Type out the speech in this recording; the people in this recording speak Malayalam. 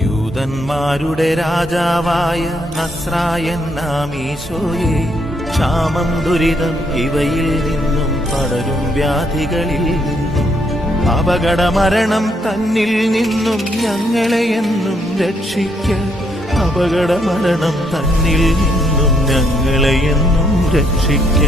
യൂദന്മാരുടെ രാജാവായ നസ്രായൻ നാം ഈശോയെ, ക്ഷാമം ദുരിതം ഇവയിൽ നിന്നും പടരും വ്യാധികളിൽ നിന്നും അപകടമരണം തന്നിൽ നിന്നും ഞങ്ങളെ എന്നും രക്ഷിക്ക. അപകടമരണം തന്നിൽ നിന്നും ഞങ്ങളെ എന്നും രക്ഷിക്ക.